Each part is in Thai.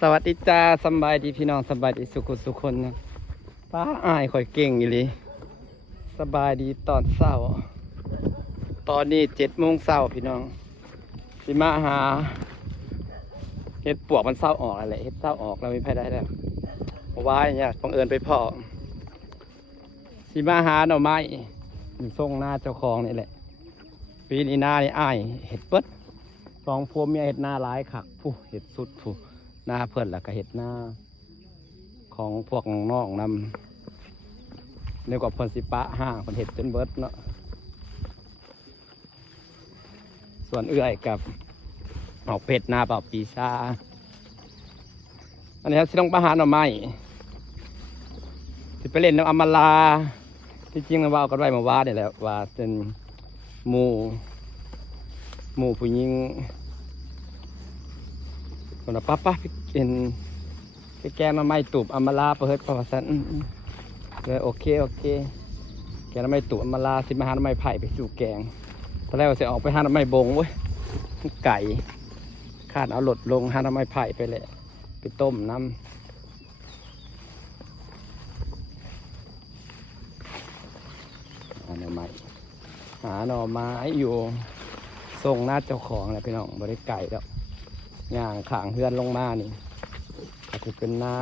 สวัสดีจ้าสบายดีพี่น้องสบายดีสุขคนนะป้าอายข่อยเก่งอยู่เลยสบายดีตอนเช้าตอนนี้7 โมงเช้าพี่น้องสิมาหาเห็ดปวกมันเศร้าออกอะไรเห็ดเศร้าออกเราไม่พายได้แล้วเพราะว่าเนี่ยบังเอิญไปพ่อสิมาหาหน่อไม้อยู่ทรงหน้าเจ้าของนี่แหละปีนี้หน้านี่อายเห็ดเปิดสองพวกเมียเห็ดหน้าร้ายขักผู้เห็ดสุดผู้หน้าเพื่อนแล้วก็เห็ดหน้าของพวกน้องนำในกว่าเพิ่นสิปะห้างเพิ่นเห็ดจนเบิดเนาะส่วนเอื้อยกับออกเป็ดหน้าเปล่าปีชาอันนี้ครับสิต้องประหารหน่อไม้สิไปเล่นน้ำอำมาลาที่จริงนะว่าเอากันไว้มาว่าเนี่ยแหละว่าเป็นหมู่ผู้หญิงคนละป้าเป็นไปแกงหน่อไม้ตูบอำมาลาประเฮิดประวัติศาสตร์เลยโอเคแกงหน่อไม้ตูบอำมาลาสิมาหาหน่อไม้ไผ่ไปสู่แกงตอนแรกว่าจะออกไปหาหน่อไม้บงเว้ยไก่คาดเอาหลดลงหาหน่อไม้ไผ่ไปเลยไปต้มน้ำหาหน่อไม้อยู่ส่งหน้าเจ้าของแหละพี่น้องบริไก่แล้วย่างขางเฮือนลงมานี่ก็จะเป็นหน้า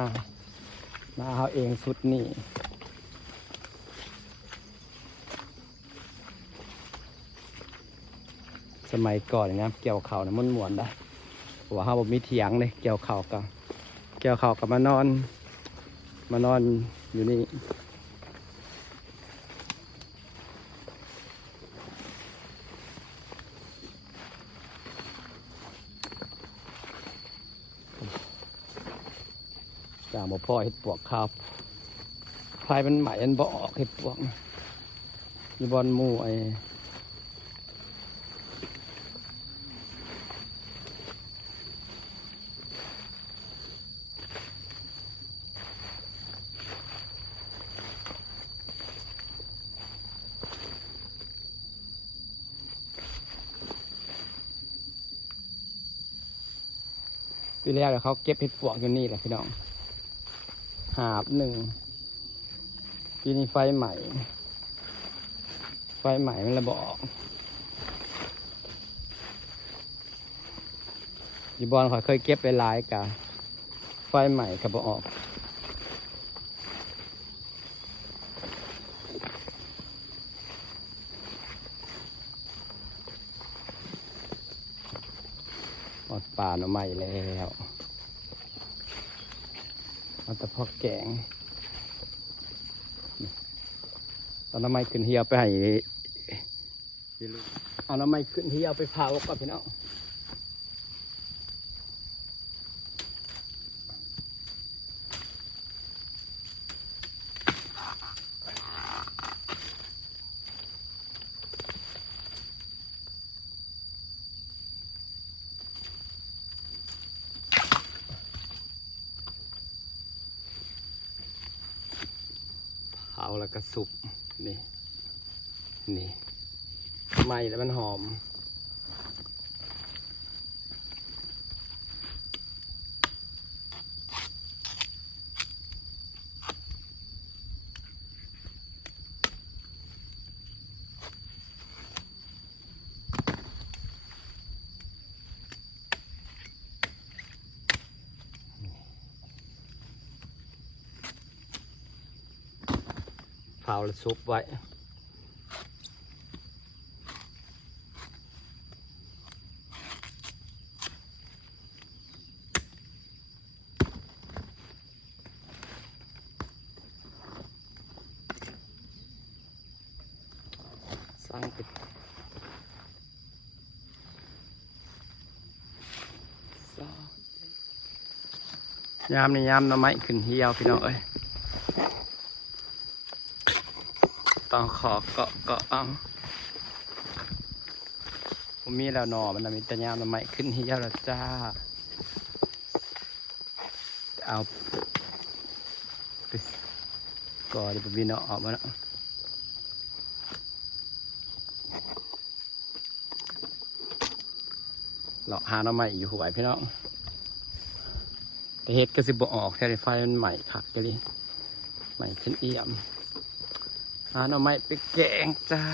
เขาเองสุดนี่สมัยก่อนนะเกี่ยวเข่านะมันม่วนได้ว่าเขาบอกมีเถียงเลยเกี่ยวเข่ากับมานอนอยู่นี่จากบ่พ่อเห็ดปวกครับพายมันใหม่มันบ่ออกเห็ดปวกอยู่บอนหมู่ปีแรกเขาเก็บเห็ดปวกอยู่นี่แหละพี่น้องหาบหนึ่งปีนี้ไฟใหม่มันระบอกอยู่บอลเขาเคยเก็บไปหลายกะไฟใหม่กระบอกออกอดป่าหน่อไม้แล้วเอาแต่พอแกงตอนน้ำไม้ขึ้นเฮียไปให้เอาน้ำไม้ขึ้นเฮียไปเผาก่อนพี่น้องเผาแล้วก็สุกนี่ไหม้แล้วมันหอมเผาแล้วซุปไว้สร้างเป็นยามนี่ยามหน่อไม้ขึ้นเหี่ยวพี่น้องเอ้ยต้องขอเกาะเอาผมมีแล้วหน่อมันมีแต่ยามหน่อไม้ขึ้นเหี่ยวแล้วจ้าเอาก่อเดี๋ยวผมมีหน่อออกมาแล้วเลาะหาหน่อไม้อยู่หวยพี่น้อง เฮ็ดก็สิบ่ออกแค่ไฟมันใหม่คักจะดิใหม่ชิ้นเอี่ยมเอาไม้ไปแกงจ้า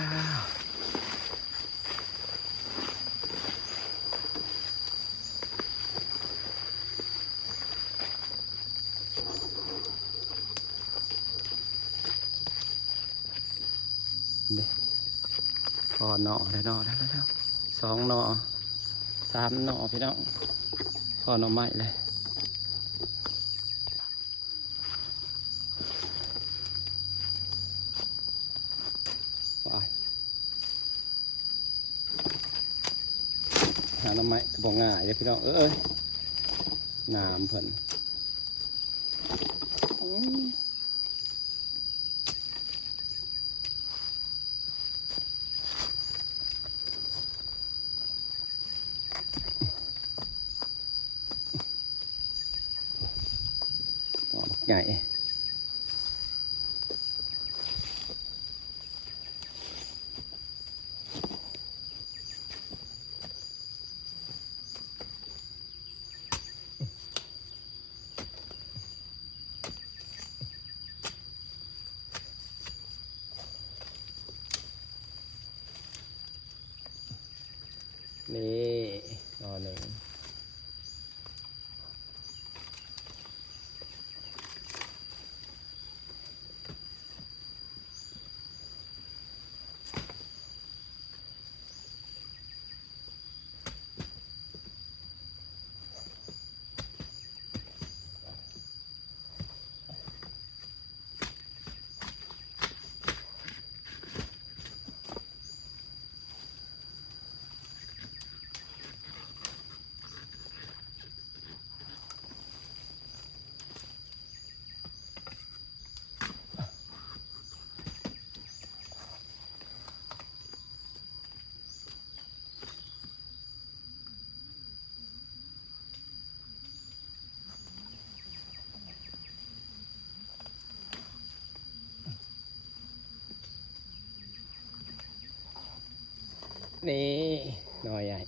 พอหน่อได้หน่อแล้ว2 หน่อ 3 หน่อพี่น้องพอหน่อไม้เลยหาหน่อไม้ก็บอกง่ายเลยพี่น้องน้ำเพิ่นใหญ่นี่นอนหนึ่งนี่หน่อใหญ่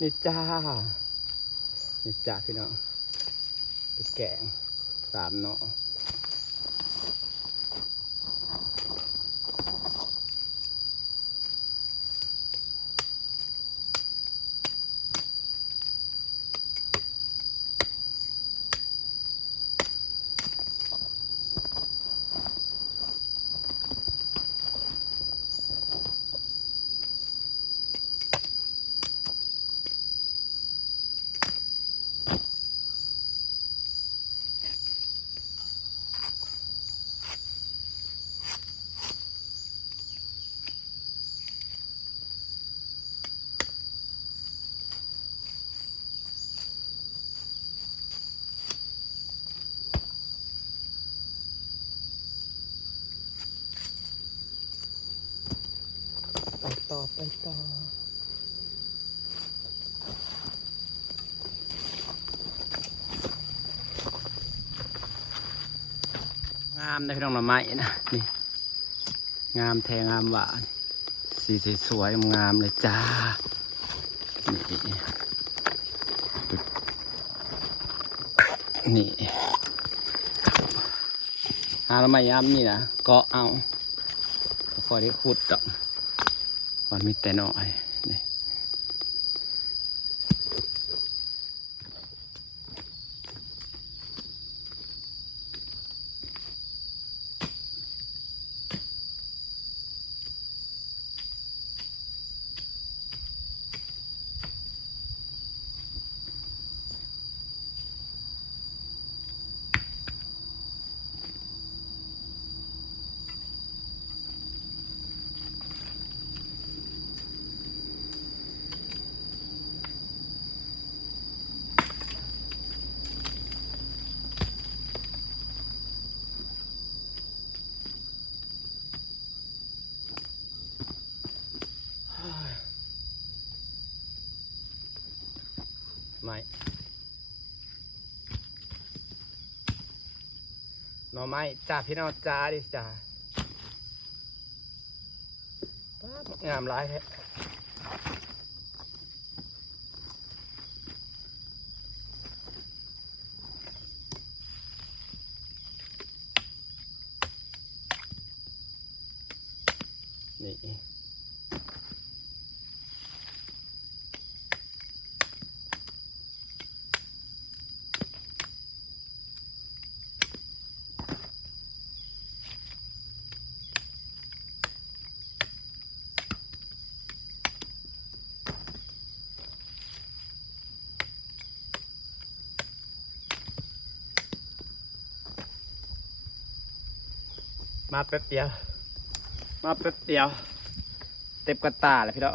นี่จ้าพี่น้องไปแกง3 หน่อไปต่องามได้พี่น้องหน่อไม้นะนี่งามแทงามหวานสีสวยงามเลยจ้านี่หาหน่อไม้ยามนี่นะก็เอาคอยได้ขุดดอกมันมีแต่น้อยนี่ ไม่หน่อไม้จ้าพี่น้องจ้าดิจ้าป๊าบงามหลายแท้นี่มาแป๊บเดียวมาแป๊บเดียวเต็มกระตาเลยพี่น้อง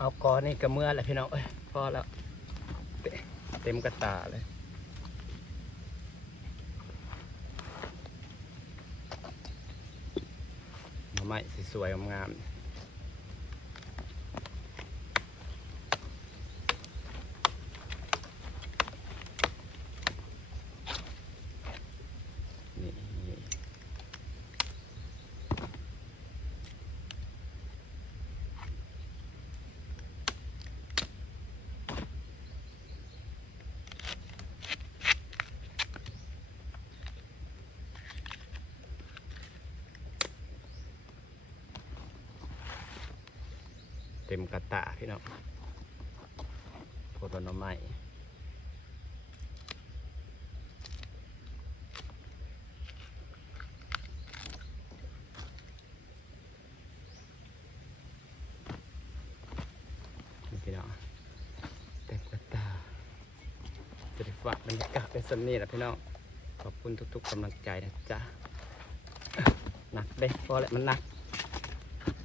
เอากอนี่กระเมื่อแหละพี่น้องเอ้ยพอแล้วเต็มกระตาเลยหน่อไม้สวยๆงามๆนี่เต็มกระตาพี่น้องโพดหน่อไม้นี่พี่น้องเต็มกระตาจะได้ฝากบรรยากาศเป็นสำนีแหละพี่น้องขอบคุณทุกๆกำลังใจนะจ๊ะหนักเด้พอแหละมันหนัก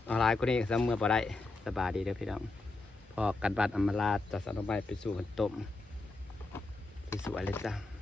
เอาลายกูนี่ซ้ำเมื่อพอได้สบายดีเด้อพี่น้องพอกันบัดอำมาลาจะสานอไม้ไปสู่กันต้มสวยๆเลยจ้ะ